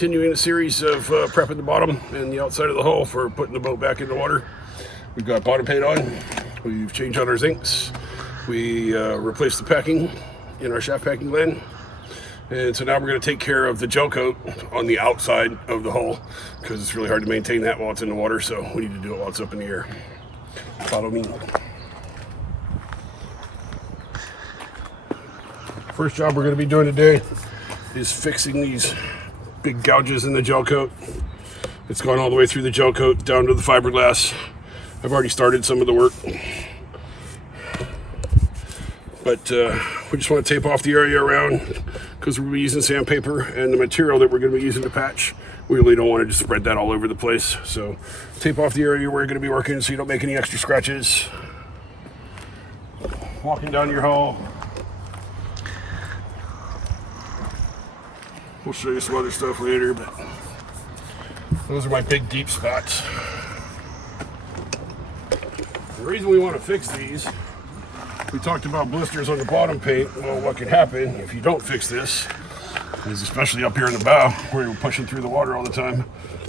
Continuing a series of prepping the bottom and the outside of the hull for putting the boat back in the water. We've got bottom paint on, we've changed out our zincs, we replaced the packing in our shaft packing gland, and so now we're going to take care of the gel coat on the outside of the hull because it's really hard to maintain that while it's in the water, so we need to do it while it's up in the air. Follow me. First job we're going to be doing today is fixing these big gouges in the gel coat. It's gone all the way through the gel coat down to the fiberglass. I've already started some of the work, but we just want to tape off the area around because we'll be using sandpaper, and the material that we're going to be using to patch, we really don't want to just spread that all over the place. So tape off the area where you're going to be working so you don't make any extra scratches. Walking down your hull. We'll show you some other stuff later, but those are my big deep spots. The reason we want to fix these, we talked about blisters on the bottom paint. Well, what can happen if you don't fix this is, especially up here in the bow where you're pushing through the water all the time,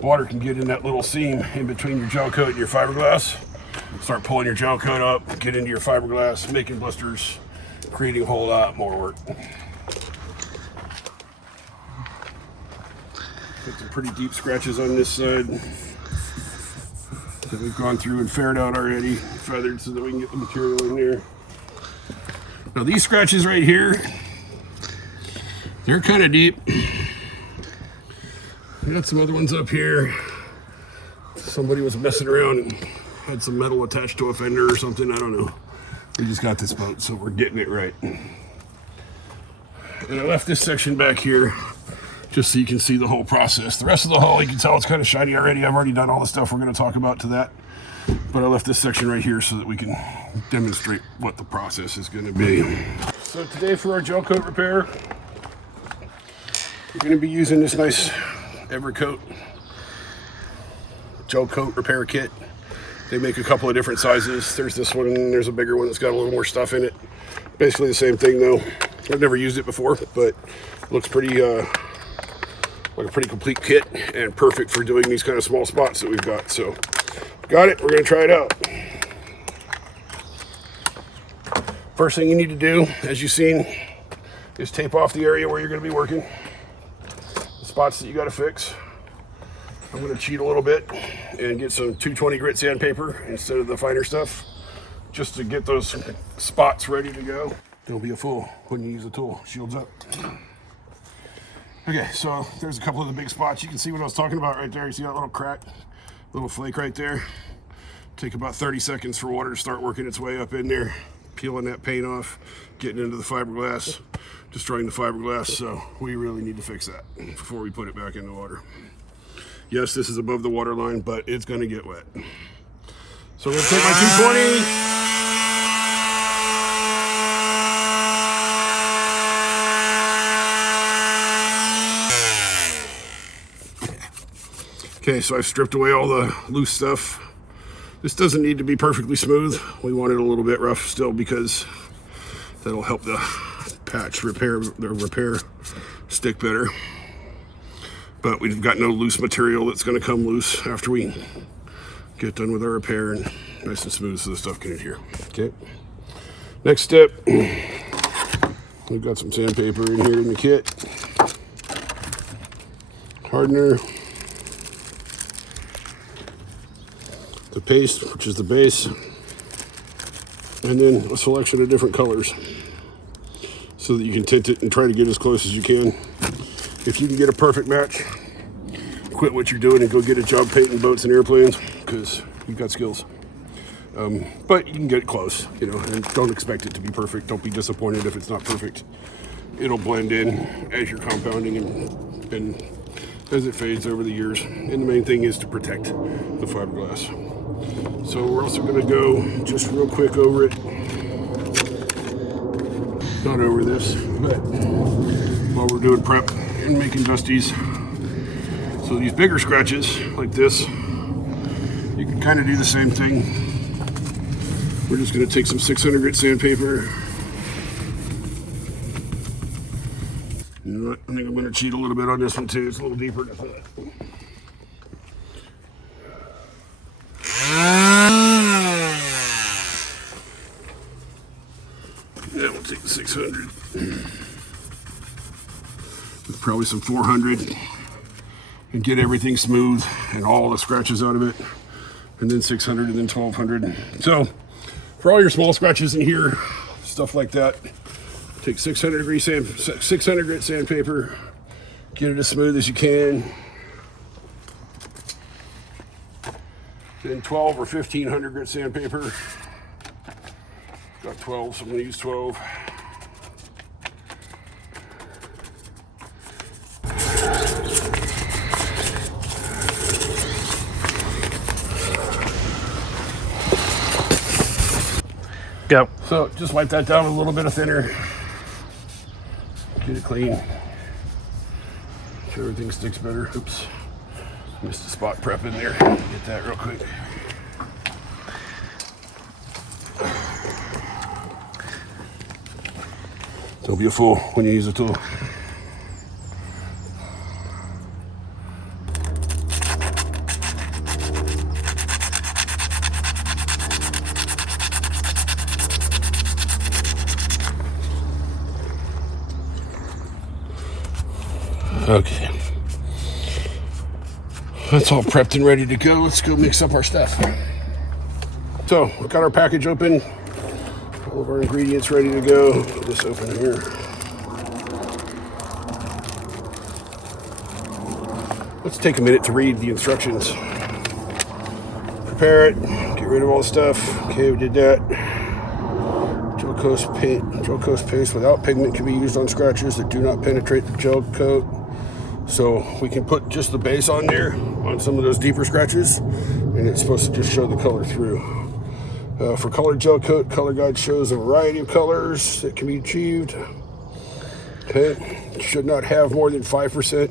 water can get in that little seam in between your gel coat and your fiberglass, start pulling your gel coat up, get into your fiberglass, making blisters, creating a whole lot more work. Got some pretty deep scratches on this side that we've gone through and faired out already, feathered so that we can get the material in there. Now these scratches right here, they're kind of deep. We got some other ones up here. Somebody was messing around and had some metal attached to a fender or something, I don't know. We just got this boat, so we're getting it right. And I left this section back here just so you can see the whole process. The rest of the hull, you can tell it's kind of shiny already. I've already done all the stuff we're going to talk about to that. But I left this section right here so that we can demonstrate what the process is going to be. So today for our gel coat repair, we're going to be using this nice Evercoat gel coat repair kit. They make a couple of different sizes. There's this one and there's a bigger one that's got a little more stuff in it. Basically the same thing though. I've never used it before, but it looks pretty like a pretty complete kit and perfect for doing these kind of small spots that we've got. So got it, we're gonna try it out. First thing you need to do, as you've seen, is tape off the area where you're gonna be working. The spots that you gotta fix. I'm gonna cheat a little bit and get some 220 grit sandpaper instead of the finer stuff, just to get those spots ready to go. Don't be a fool when you use the tool, shields up. Okay, so there's a couple of the big spots. You can see what I was talking about right there. You see that little crack, little flake right there? Take about 30 seconds for water to start working its way up in there, peeling that paint off, getting into the fiberglass, destroying the fiberglass. So we really need to fix that before we put it back in the water. Yes, this is above the water line, but it's gonna get wet. So we're gonna take my 220. Okay, so I've stripped away all the loose stuff. This doesn't need to be perfectly smooth. We want it a little bit rough still because that'll help the patch repair stick better. But we've got no loose material that's gonna come loose after we get done with our repair, and nice and smooth so the stuff can adhere. Okay. Next step, we've got some sandpaper in here in the kit. Hardener. The paste, which is the base, and then a selection of different colors so that you can tint it and try to get as close as you can. If you can get a perfect match, quit what you're doing and go get a job painting boats and airplanes because you've got skills. But you can get close, you know, and don't expect it to be perfect. Don't be disappointed if it's not perfect. It'll blend in as you're compounding and as it fades over the years. And the main thing is to protect the fiberglass. So we're also going to go just real quick over it. Not over this, but while we're doing prep and making dusties. So these bigger scratches like this, you can kind of do the same thing. We're just going to take some 600 grit sandpaper. You know what? I'm going to think I'm going to cheat a little bit on this one too. It's a little deeper than I thought. Yeah, we'll take the 600. With probably some 400 and get everything smooth and all the scratches out of it. And then 600 and then 1200. So for all your small scratches in here, stuff like that, take 600 grit sandpaper, get it as smooth as you can. Then 12 or 1500 grit sandpaper. Got 12, so I'm going to use 12. Go. So just wipe that down with a little bit of thinner. Get it clean. Make sure everything sticks better. Oops. Missed a spot prep in there. Get that real quick. Don't be a fool when you use a tool. Okay. That's all prepped and ready to go. Let's go mix up our stuff. So, we've got our package open. All of our ingredients ready to go. Get this open here. Let's take a minute to read the instructions. Prepare it. Get rid of all the stuff. Okay, we did that. Gel coat paste without pigment can be used on scratches that do not penetrate the gel coat. So we can put just the base on there on some of those deeper scratches, and it's supposed to just show the color through. For colored gel coat, color guide shows a variety of colors that can be achieved. Okay, should not have more than 5%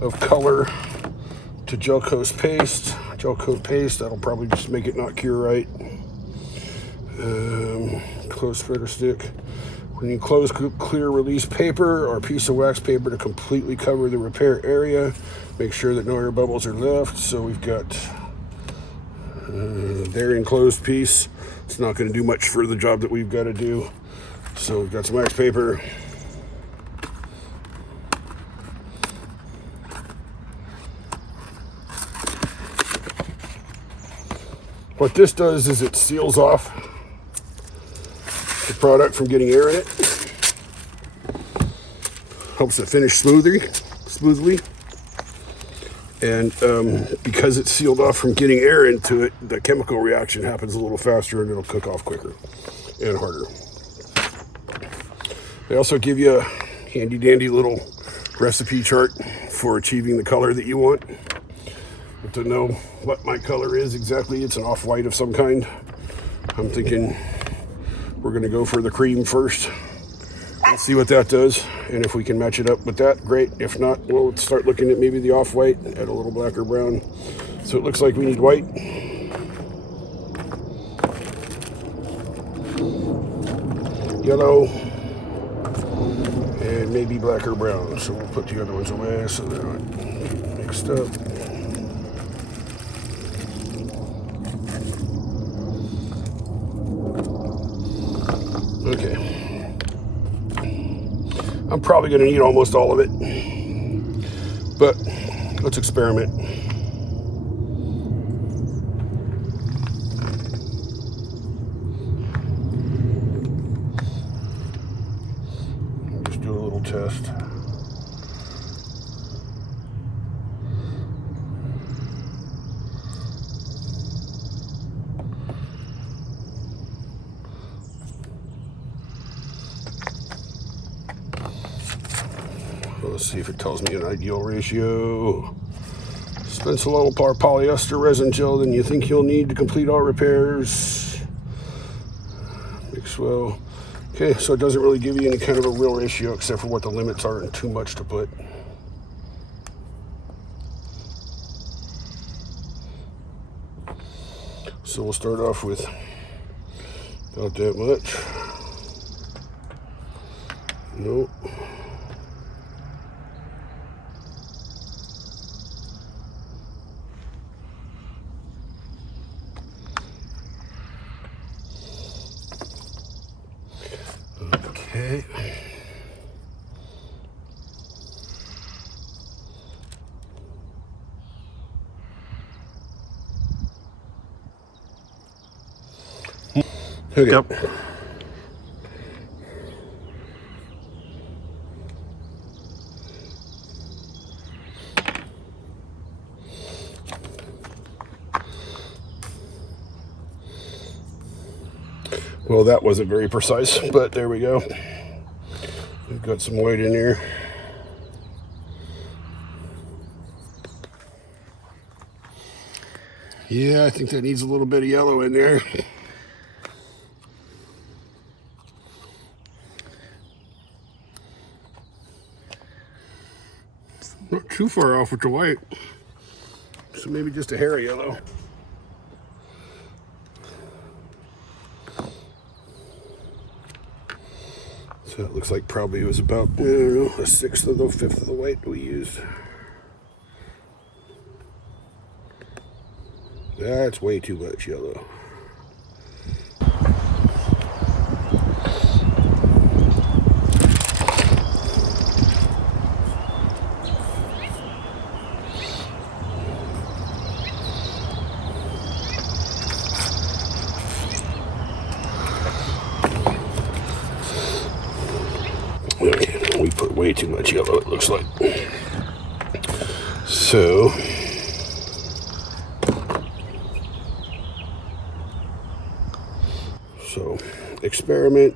of color to gel coat paste. That'll probably just make it not cure right. Close spreader stick. When you close clear release paper or piece of wax paper to completely cover the repair area, make sure that no air bubbles are left. So we've got their enclosed piece. It's not going to do much for the job that we've got to do. So we've got some wax paper. What this does is it seals off the product from getting air in it. Helps it finish smoothly. And because it's sealed off from getting air into it, the chemical reaction happens a little faster and it'll cook off quicker and harder. They also give you a handy dandy little recipe chart for achieving the color that you want. But to know what my color is exactly, it's an off-white of some kind. I'm thinking we're gonna go for the cream first. Let's see what that does, and if we can match it up with that, great. If not, we'll start looking at maybe the off-white, add a little black or brown. So it looks like we need white. Yellow, and maybe black or brown. So we'll put the other ones away so they're not mixed up. Okay. I'm probably going to need almost all of it, but let's experiment. Just do a little test. Let's see if it tells me an ideal ratio. Spend a little more polyester resin gel than you think you'll need to complete all repairs. Mix well. Okay, so it doesn't really give you any kind of a real ratio except for what the limits are and too much to put. So we'll start off with about that much. Nope. Okay. Okay. Go. Well, that wasn't very precise, but there we go. We've got some white in there. Yeah, I think that needs a little bit of yellow in there. Not too far off with the white. So maybe just a hair of yellow. So it looks like probably it was about, I don't know, a sixth of the fifth of the white we used. That's way too much yellow. Okay, we put way too much yellow, it looks like. So, experiment,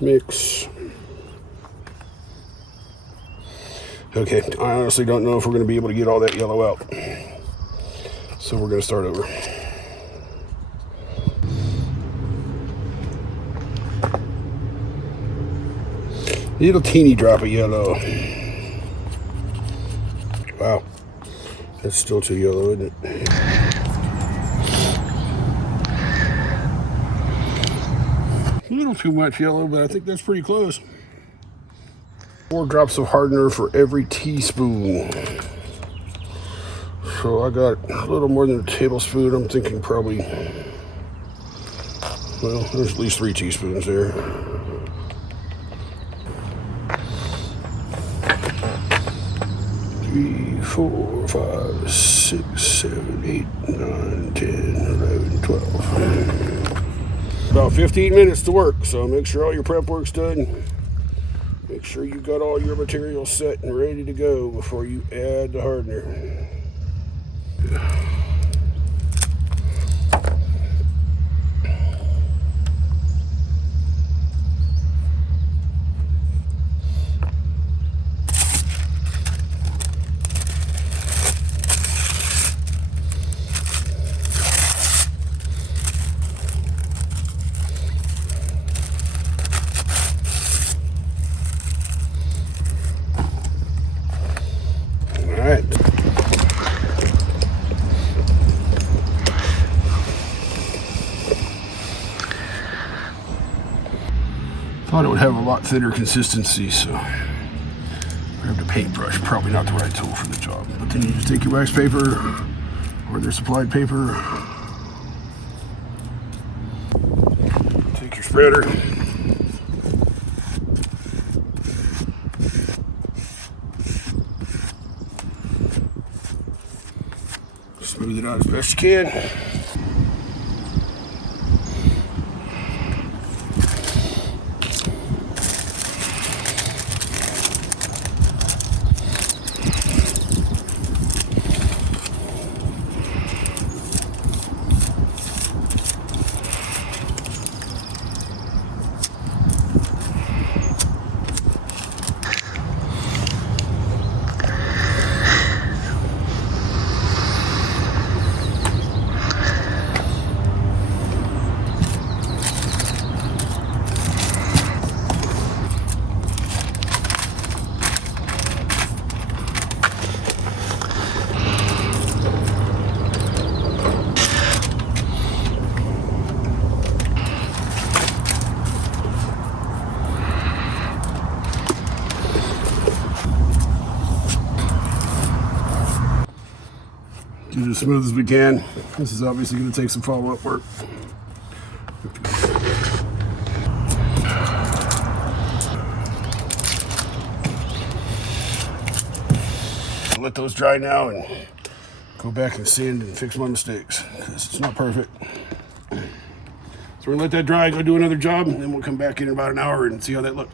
mix. Okay, I honestly don't know if we're going to be able to get all that yellow out. So we're going to start over. Little teeny drop of yellow. Wow, that's still too yellow, isn't it? A little too much yellow, but I think that's pretty close. 4 drops of hardener for every teaspoon. So I got a little more than a tablespoon. I'm thinking probably, well, there's at least 3 teaspoons there. 3, 4, 5, 6, 7, 8, 9, 10, 11, 12. About 15 minutes to work, so make sure all your prep work's done. Make sure you got all your materials set and ready to go before you add the hardener. Alright. Thought it would have a lot thinner consistency, so grabbed a paintbrush. Probably not the right tool for the job. But then you just take your wax paper or their supplied paper. Take your spreader. Smooth it out as best you can. Do it as smooth as we can. This is obviously going to take some follow-up work. let those dry now and go back and sand and fix my mistakes, because it's not perfect. So we're gonna let that dry, go do another job, and then we'll come back in about an hour and see how that looked.